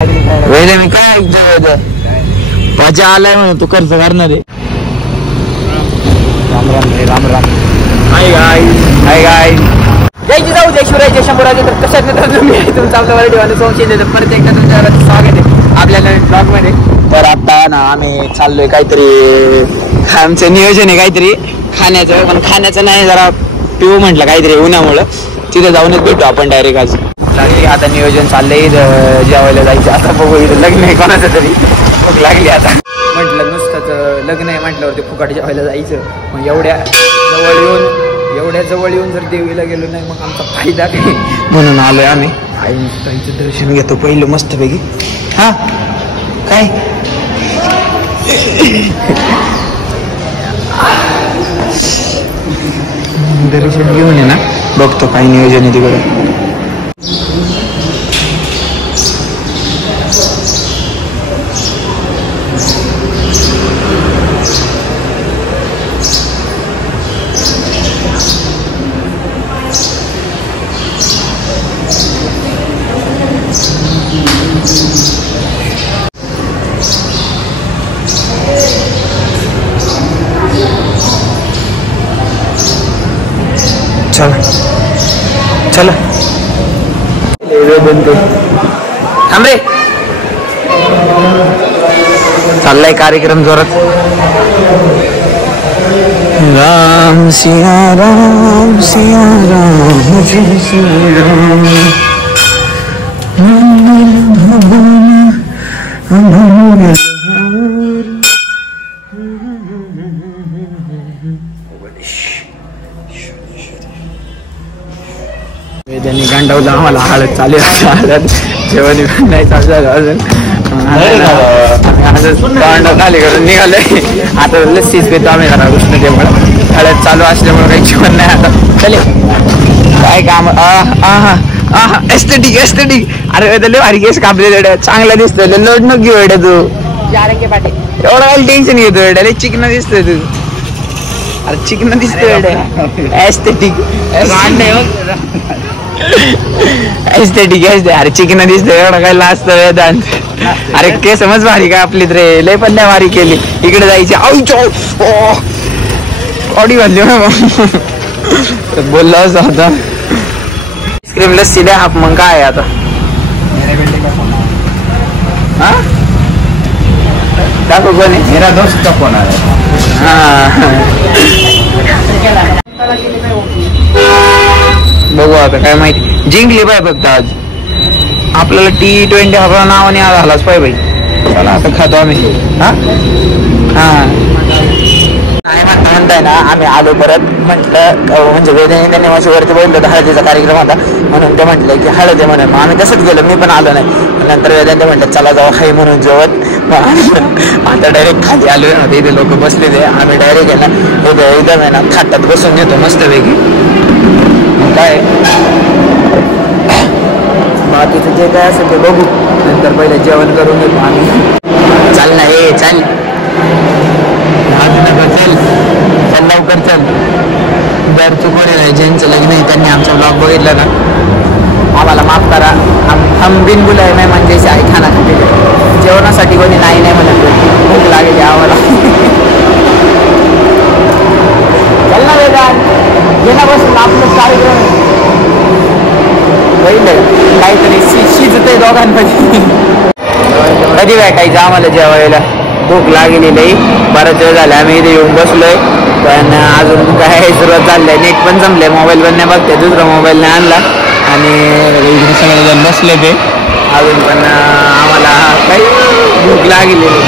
वेळे मी काय ऐकतो मजा आलाय म्हणून तू खर्च करणार आहे. राम राम राम राम. हाय गाय हाय गाय जय जाऊ जय शिवराय जय शंभूराजे. तर कशात मित्रांनो मी तुमचं आपलं वरडीवालं सोमशी देतो परत एकदा तुमच्या स्वागत आहे आपल्या नवीन ब्लॉग मध्ये. तर आता ना आम्ही चाललोय काहीतरी आमचं नियोजन आहे काहीतरी खाण्याचं, पण खाण्याचं नाही जरा पिऊ म्हटलं काहीतरी उन्हामुळं. तिथे जाऊनच भेटू आपण डायरेक्ट. आज लागली आता नियोजन चाललंय जेवायला जायचं. आता बघू इथं लग्न आहे कोणाचं तरी भूक लागली आता. म्हटलं नुसतंच लग्न आहे म्हटल्यावरती फुकट जेवायला जायचं. मग एवढ्या जवळ येऊन जर देवीला गेलो नाही मग आमचा फायदा काय, म्हणून आलोय आम्ही. आईचं दर्शन घेतो पहिलं मस्तपैकी. हा काय दर्शन घेऊन ये ना, बघतो काय नियोजन आहे तिकडे. चला चला थांब रे, चाललाय कार्यक्रम जोरात. राम सिया राम सिया राम जय श्री राम. त्यांनी गांडावलं आम्हाला. हळद चालू हळद जेवण नाही चालू झालं अजून. गांडाव खाली करून निघालोय. आता लस्सीच पेतो आम्ही घरा उष्णतेमुळे. हळद चालू असल्यामुळे काही जेवण नाही आता. चले काय काम. Aesthetic aesthetic. अरे लय भारी केस कापले चांगला दिसतोय. लोड नको घेऊ एवढ्या तू एवढं काही टेन्शन घेतो एवढ्या. लय चिकन दिसतोय तू. अरे चिकन दिसतोय एवढ्या. एस्थेटिक एस्थेटिक अरे चिकन दिसतोय एवढं काय लाजतं वेदांत. अरे के समज भारी का आपली रे. लय पण नाही भारी केली. इकडे जायची ऑडी बांधली बोललो असं होता. आईस्क्रीम लस्सी द्या आप. मग काय आता दाखव कोण आहे. मेरा दोस्त का फोन आला. बघू आता काय माहिती. जिंकली पाय फक्त आज. आपल्याला T20 हा नावाने झालाच पाय बाई. चला आता खातो आम्ही. हा काय म्हणताय ना आम्ही आलो परत. म्हटलं म्हणजे वेदाने त्यांनी माझ्या वरती बोललो तर हळदीचा कार्यक्रम होता म्हणून ते म्हटले की हळद आहे म्हणून. मग आम्ही तसंच गेलो. मी पण आलो नाही. नंतर वेदाने म्हटलं चला जाऊ हाय म्हणून जेवत. आता डायरेक्ट खाली आलो आहे. इथे लोक बसले ते. आम्ही डायरेक्ट आहे ना इथं आहे ना खाटात बसून घेतो मस्तपैकी. काय बाकीचं जे काय असेल ते बघू नंतर. पहिले जेवण करून घेतो आम्ही. चाल ना हे चाल चल चल लवकर चल. दर चुकवले नाही. ज्यांचं लग्न आहे त्यांनी आमचा ब्लॉग बघितला ना आम्हाला माफ करा. हम बिन बुलाए नाही म्हणजे आहे खाना खाते. जेवणासाठी कोणी नाही नाही म्हणत. भूक लागेल आम्हाला. चल ना वेदांत येणा बसून आपलं कार्यक्रम बघितलं काहीतरी शिजतंय दोघांमध्ये. कधी भेटायचं आम्हाला जेवायला. भूक लागली नाही. बराच वेळ झाला आम्ही इथे येऊन बसलोय पण अजून काय सुरुवात चाललंय. नेट पण जमलंय. मोबाईल पण नाही बघते. दुसरा मोबाईल नाही आणला आणि सगळेजण बसले ते. अजून पण आम्हाला काही भूक लागली नाही.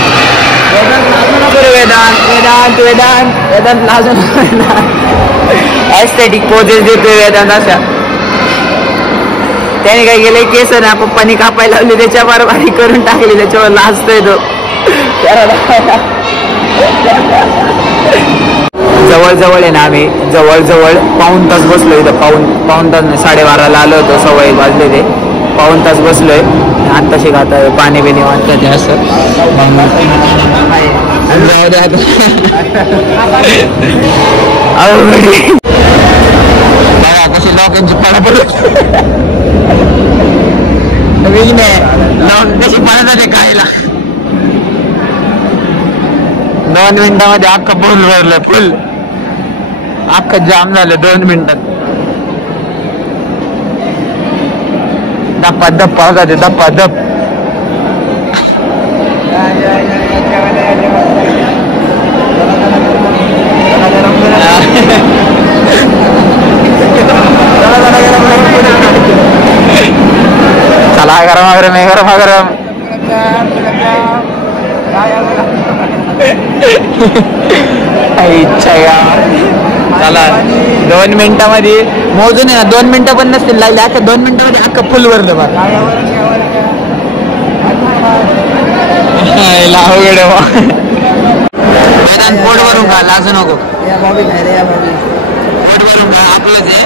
वेदांत वेदांत वेदांत वेदांत लाजून एस्थेटिक पोजेस देतोय वेदांत अशा. त्याने काय केलंय केस ना पप्पानी कापायला लावली त्याच्यावर बारीक करून टाकली. त्याच्यावर लाजतोय तो. जवळ आहे ना आम्ही जवळ पाऊण तास बसलो इथं. पाऊण तास नाही 12:30 आलो होतो. 1:15 वाजले ते. पाऊण तास बसलोय. आत्ताशी खाता पाणी बिणी वाटतं असं. जाऊ दे आता. कशी लोकांची पडापड विघ्न कशी पडत आहे खायला 2 मिनिटामध्ये अख्खं फुल भरलं फुल अख्खं जाम झालं 2 मिनिटात धप्पा धप पावसा ते धप्पा धप चला गरम गरम आहे गरम गरम इच्छा चला 2 मिनिटामध्ये मोजून आहे ना 2 मिनिटं पण नसतील लागले आता 2 मिनिटामध्ये अख्खं फुल भरलं बघ पोट भरून खा लाजू नको पोट भरून खा आपलंच आहे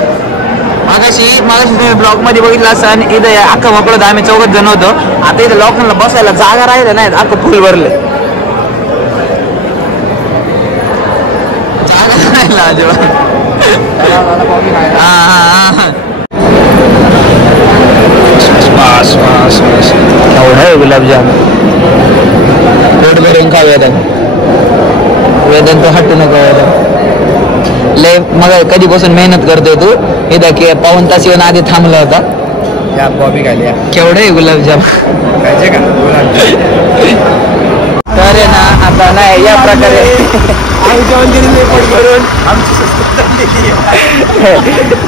मगाशी तुम्ही ब्लॉक मध्ये बघितलं असं आणि इथं अख्खं मोकळं आम्ही 4 जण होतो आता इथं लोकांना बसायला जागा राहिलं नाही अख्खं फुल भरलं जागा राहिला अजिबात एवढं आहे गुलाबजाम पोट भरून खा वेदन तो हटू नको लय मग कधीपासून मेहनत करतोय तू इथं की 1 तास येऊन आधी थांबला होता केवढं आहे गुलाबजाम तर ना आता नाही या प्रकारे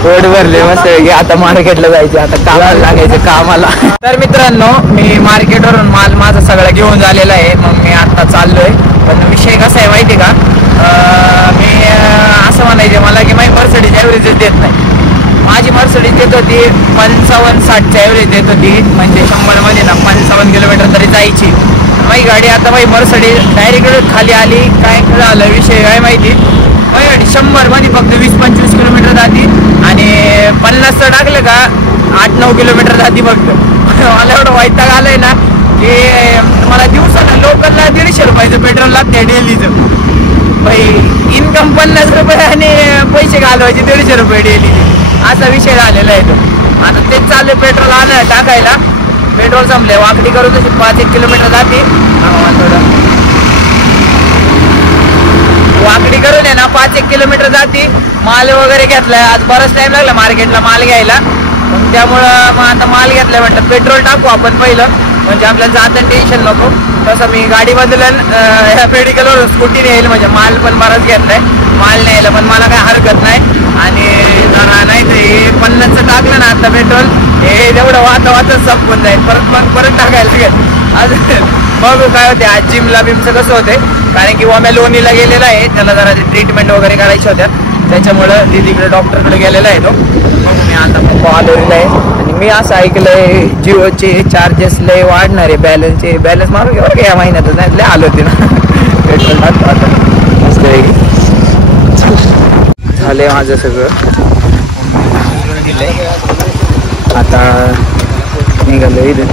पोट भरले मस्त आता मार्केटला जायचे आता कामाला लागायचं कामाला तर मित्रांनो मी मार्केटवरून माल माझा सगळं घेऊन झालेला आहे मग मी आता चाललोय पण विषय कसा आहे माहिती का मी असं म्हणायचे मला की माझी मर्सिडीज ॲव्हरेजच देत नाही माझी मर्सिडीज देत होती 55-60च्या ॲव्हरेज देत होती म्हणजे 100 मध्ये ना 55 किलोमीटर तरी जायची माझी गाडी आता माझी मर्सिडीज डायरेक्ट खाली आली काय झालं विषय काय माहिती माझी गाडी 100 मध्ये फक्त 20-25 किलोमीटर जाती आणि 50 टाकलं का 8-9 किलोमीटर जाती फक्त मला एवढं वैताग आलंय ना की मला दिवसाला लोकलला 150 रुपयाचं पेट्रोल लागते डेलीचं भाई इन्कम 50 रुपये आणि पैसे घालवायचे 150 रुपये डेलीचे असा विषय झालेला आहे तो आता तेच चालू पेट्रोल आणलं टाकायला पेट्रोल संपले वाकडी करून तशी 5-1 किलोमीटर जाते थोडं वाकडी करून आहे ना 5-1 किलोमीटर जाते माल वगैरे घेतलाय आज बराच टाइम लागला मार्केटला माल घ्यायला मग त्यामुळं मग आता माल घेतलाय म्हणतात पेट्रोल टाकू आपण पहिलं म्हणजे आपल्याला जाताना टेन्शन नको तसं मी गाडी बदलन ह्या मेडिकलवर स्कूटीने येईल म्हणजे माल पण बराच घेतलाय माल न्यायला पण मला काही हरकत नाही आणि जरा नाही तर हे 50चं टाकलं ना आता पेट्रोल हे तेवढं वाचत संपून जाईल परत टाकायला लागेल आज बघू काय होते आज जिमला बिमचं कसं होते कारण की आम्ही लोणीला गेलेला आहे त्याला जरा ट्रीटमेंट वगैरे करायच्या होत्या त्याच्यामुळं तिकडे डॉक्टरकडे गेलेला आहे तो मी आता आलेला आहे आणि मी असं ऐकलंय जिओचे चार्जेस लय वाढणार आहे बॅलन्स मारू घ्या बरं या महिन्यातच नाही लय आलो होते ना पेट्रोल टाकतो आता मस्त झालंय माझं सगळं आता निघालो इथं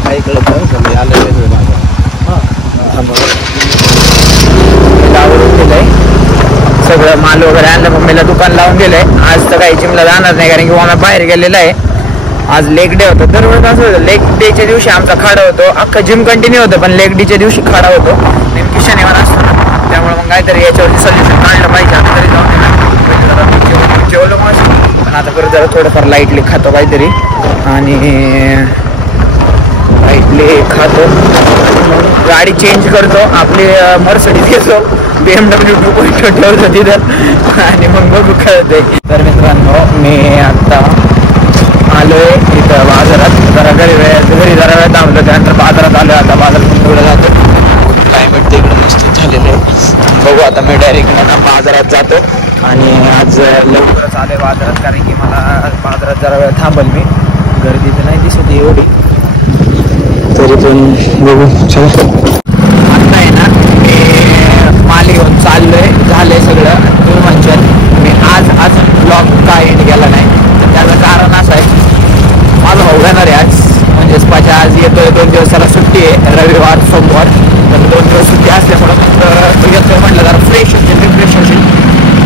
आवरून दिलंय सगळं माल वगैरे आणलं मम्मीला दुकान लावून दिलंय आज तर काही जिमला जाणार नाही कारण की आम्ही बाहेर गेलेला आहे आज लेग डे होतं दरवेळेस असं होतं लेग डेच्या दिवशी आमचा खाडा होतो अख्खा जिम कंटिन्यू होतं पण लेग डेच्या दिवशी खाडा होतो नेमकी शनिवार असतो ना त्यामुळे मग काहीतरी याच्यावरती सोल्युशन काढलं पाहिजे आता तरी जाऊन जेवलो मस्त पण आता परत जरा थोडंफार लाईटली खातो काहीतरी आणि लाईटली खातो गाडी चेंज करतो आपली मर्सिडीज घेतो BMW 2.0 ठेवतो तिथं आणि मग बघू कळतंय तर मित्रांनो मी आता आलोय इथं बाजारात जरा घरी जरा वेळ थांबलो त्यानंतर बाजारात आलो आता बाजारात पुढे जातो क्लायमेट ते इकडे मस्त झालेलं आहे बघू आता मी डायरेक्ट ना बाजारात जातो आणि आज लवकरच आलोय बाजारात कारण की मला बाजारात जरा वेळ थांबल मी गर्दी तर नाही दिसत एवढी तरी पण बघू चला आता आहे ना मी माल घेऊन चाललोय झालंय सगळं तुम्ही म्हणशाल मी आज ब्लॉग का एंड केला नाही तर त्याचं कारण असं आहे माझा भाऊ येणार आहे आज म्हणजेच माझ्या आज येतोय 2 दिवसाला सुट्टी आहे रविवार सोमवार तर 2 दिवस सुट्टी असल्यामुळं फक्त येतोय म्हटलं जरा फ्रेश होईल रिफ्रेश होईल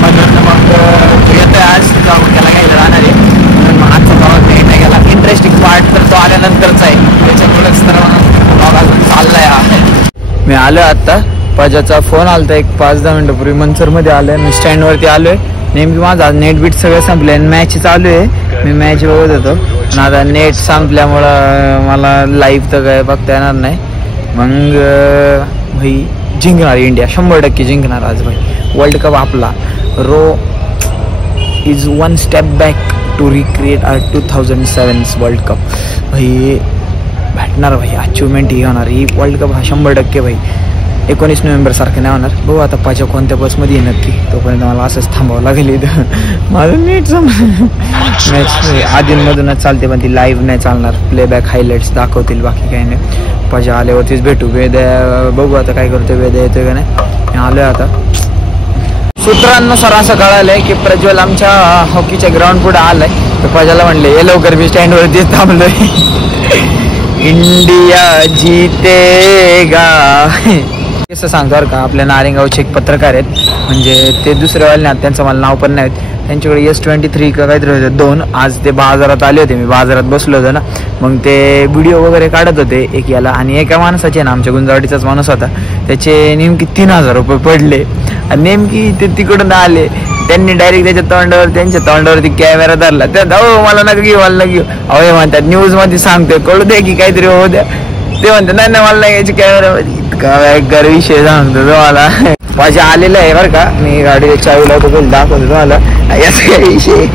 म्हणून मग येतोय आज जाऊन त्याला घ्यायला जाणार आहे पण मग आजचा प्रवास नाही गेला इंटरेस्टिंग पार्ट तर तो आल्यानंतरचा आहे त्याच्यामुळं मी आलो आता. पाजाचा फोन आलता एक 5-10 मिनिटापूर्वी. मनसरमध्ये आलोय मी, स्टँडवरती आलोय. नेमकी माझा नेट बीट सगळं संपलंय. मॅच चालू आहे, मी मॅच बघत होतो. पण आता नेट संपल्यामुळं मला लाईव्ह तर काय बघता येणार नाही. मग भाई जिंकणार इंडिया, 100% जिंकणार आज भाई. वर्ल्ड कप आपला. Ro is 1 step back to recreate our 2007 world cup. भाई भेटणार भाई, अचिव्हमेंट ही होणार. ही वर्ल्ड कप हा 100% भाई 19 नोव्हेंबर सारखं नाही होणार. बघू आता पाहिजे कोणत्या बसमध्ये येणार ती. तोपर्यंत मला असंच थांबावं लागेल इथं. माझं नीट मॅच आधीमधूनच चालते, पण ती लाईव्ह नाही चालणार. प्लेबॅक हायलाईट्स दाखवतील, बाकी काही नाही. पाहिजे आल्यावरतीच भेटू. वेद्या बघू आता काय करतो, वेद्या येतोय का नाही. आलोय आता. सूत्रांनुसार असं कळालंय की प्रज्वल आमच्या हॉकीच्या ग्राउंड पुढे आलाय. तर पाजाला म्हणले ये लवकर, मी स्टँडवरती थांबलोय. इंडिया जीतेगा कसं सांगतो का. आपल्या नारेगावचे एक पत्रकार आहेत, म्हणजे ते दुसऱ्यावाले नाही, त्यांचं मला नाव पण नाही. त्यांच्याकडे S23 का काहीतरी होते 2. आज ते बाजारात आले होते, मी बाजारात बसलो होतो ना. मग ते व्हिडिओ वगैरे काढत होते एक याला. आणि एका माणसाचे ना, आमच्या गुंजावाडीचाच माणूस होता, त्याचे नेमकी 3000 रुपये पडले. आणि नेमकी ते तिकडून आले, त्यांनी डायरेक्ट त्यांच्या तोंडावरती कॅमेरा धरला. त्यात अहो मला नका घेऊ, मला नका घेऊ. अहो हे म्हणतात न्यूज मध्ये सांगतोय, कळू द्या की काहीतरी होऊ द्या. ते म्हणतात नाही नाही मला नाही यायची कॅमेरामध्ये. इतका विषय सांगतो तुम्हाला. माझ्या आलेलं आहे बरं का. मी गाडीला चावी लावतो, दाखवतो तुम्हाला. याचा काही विषय,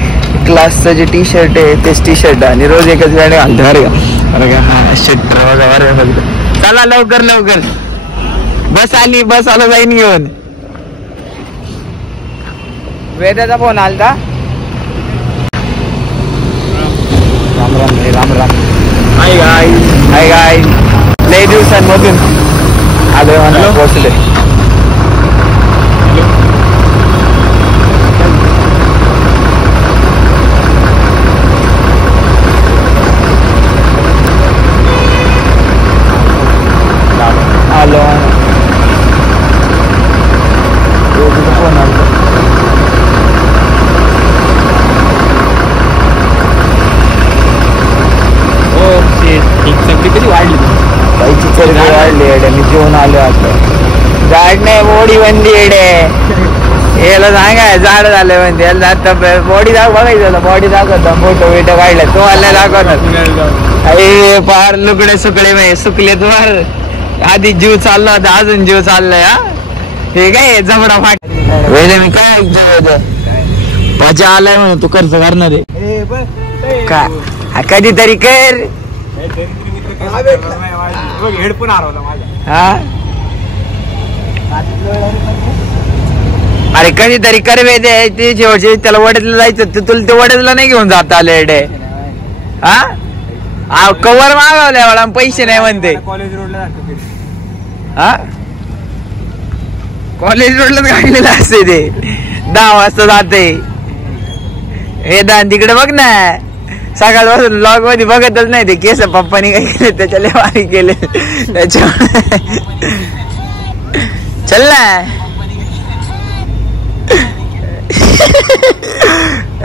क्लासचं जे टी शर्ट आहे तेच टी शर्ट, आणि रोज एकच गाडी घालतो बरं का. बरं का, हा शर्ट बघा. चला लवकर लवकर, बस आली, बस आलं जाईन घेऊन. वेदाचा फोन आलता. राम राम रे, राम राम. हाय गाय, लय दिवसांमधून आलोय म्हणलं, पोचले. आलो फोन आलता. कधी वाढली बाईची चरबी वाढली एडे. मी जेवण आलो आता. झाड नाही बॉडी बनली एडे. याला सांगाय झाड झालं म्हणते. याला आता बॉडी बघायचं, बॉडी दाखवता. फोटो बिटो काढले तो आला दाखवतात. अरे फार लुकडे सुकडे सुकले तुम्हाला. आधी जीव चालला होता, अजून जीव चाललाय. हा हे काय जबडा फाट वेळे. मी काय मजा आलाय म्हणून तू खर्च करणार आहे का. कधीतरी कर. हेडफोन हरवला माझा. हा अरे कधीतरी करवे ते शेवटचे. त्याला वड्यातला जायचं, तुला ते वड्यातला नाही घेऊन जात आले एडे. हा कवर मागवल्या मला, पैसे नाही म्हणते. कॉलेज रोडला जातो. हा कॉलेज रोडलाच काढलेलं असते ते. 10 वाजता जाते. हे दान तिकडे बघ ना, सकाळपासून ब्लॉग मध्ये बघतच नाही ते. केस पप्पानी काय केले त्याच्या वारी केले त्याच्यामुळे. चल ना.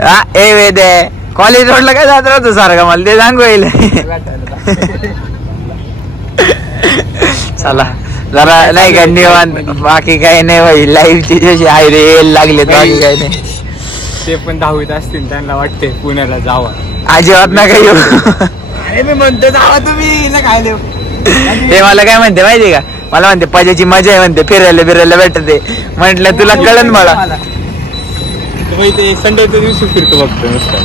हा ए वेद, कॉलेज रोडला काय जात राहतो सारखा, मला ते सांगू येईल. चला जरा नाही का निवांत, बाकी काही नाही भाई. लाईव्हची जशी आहे रे लागले, बाकी काही नाही. ते पण 10वीत असतील, त्यांना वाटते पुण्याला जावा. अजिबात ना काही. अरे मी म्हणतो जावा तुम्ही ना काय. ते मला काय म्हणते माहितीये का, मला म्हणते पाजाची मजा आहे म्हणते, फिरायला बिरायला भेटते. म्हटलं तुला कळन मला. ते संडेच्या दिवशी फिरतो बघतो नुसतं.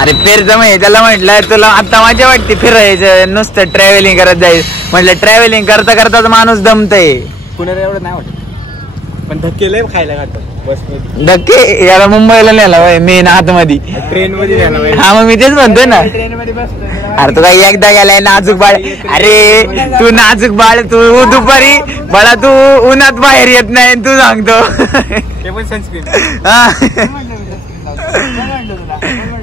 अरे फिरतं माहिती, त्याला म्हटलं तुला आता मजा वाटते फिरायचं, नुसतं ट्रॅव्हलिंग करत जाईल. म्हटलं ट्रॅव्हलिंग करता करताच माणूस दमतय. पुण्याला एवढं नाही वाटत, पण धक्के लय खायला घालतात बसमध्ये. धक्के याला मुंबईला नेला मेन आतमध्ये, ट्रेन मध्ये नेला. हा मग मी तेच म्हणतोय ना. ट्रेन मध्ये बसतो. अरे तू काही एकदा गेलाय नाजूक बाळ. अरे तू नाजूक बाळ, तू दुपारी बाळा तू उन्हात बाहेर येत नाही तू सांगतो. ते पण सनस्क्रीन.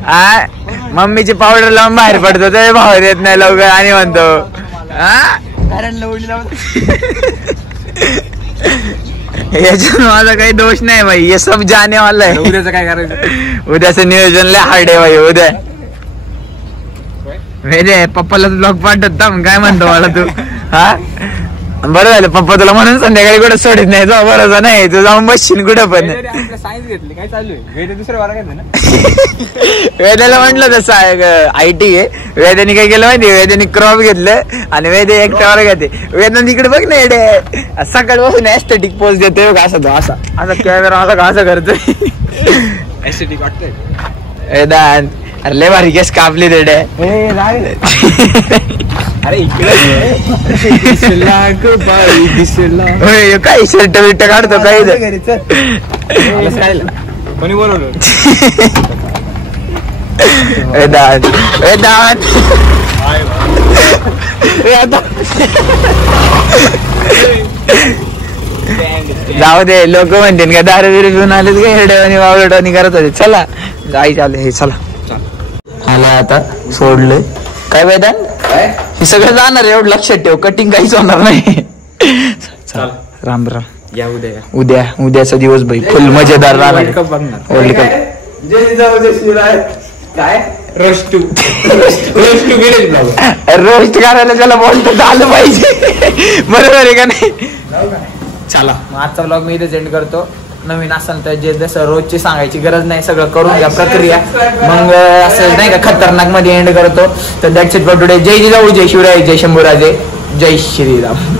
हा मम्मीची पावडर लावून बाहेर पडतो ते बाहेर येत नाही लवकर, आणि म्हणतो याच्यात माझा काही दोष नाही भाई, हे सब जाने वाला आहे. उद्याचं काय करायचं, उद्याचं नियोजन लय हार्ड आहे भाई. उद्या वेदे पप्पाला ब्लॉग पाठवत काय म्हणतो मला तू. हा बरं झालं पप्पा तुला म्हणून संध्याकाळी कुठं सोडित नाही जाऊ बरोबर नाही तू जाऊन बसशील कुठं पण सायन्स घेतले काय चालू आहे वेद दुसऱ्या वारा घेतलं ना वेदाला म्हटलं तसं IT आहे वेदाने काय केलं माहिती वेदाने क्रॉप घेतलं आणि वेद एकट्यावर घेते वेदाने तिकडे बघ ना एडे सकाळ बसून एस्थेटिक पोज देतोय का असा तो असा कॅमेरा असा का असं करतोय एस्थेटिक वाटतंय वेदांत अरे लय भारी केस कापली तेडे अरे इकडे काय शर्ट बिर्ट काढतो काही कोणी बोलवलं वेदांत वेदांत जाऊ दे लोक म्हणते का दारू बिरू पिऊन आलेत का हेडवानी वावडवानी करत होते चला जाई चालू हे चला आला आता सोडलं काय वेदांत हे सगळं जाणार एवढं लक्षात ठेव कटिंग काहीच होणार नाही राम राम या उद्या उद्या उद्याचा दिवस भाई फुल मजेदार राहणार वर्ल्ड कप बघणार वर्ल्ड कप जय जाऊ जय शिवराय काय रोस्टू गेले रोस्ट करायला त्याला बोलतो झालं पाहिजे बरोबर आहे का नाही चला मग आजचा ब्लॉग मी इथेच एंड करतो नवीन असेल तर जे जसं रोजची सांगायची गरज नाही सगळं करून घ्या प्रक्रिया मग असं नाही का खतरनाक मध्ये एंड करतो तर दॅट्स इट फॉर टुडे जय जिजाऊ जय शिवराय जय शंभूराजे जय श्रीराम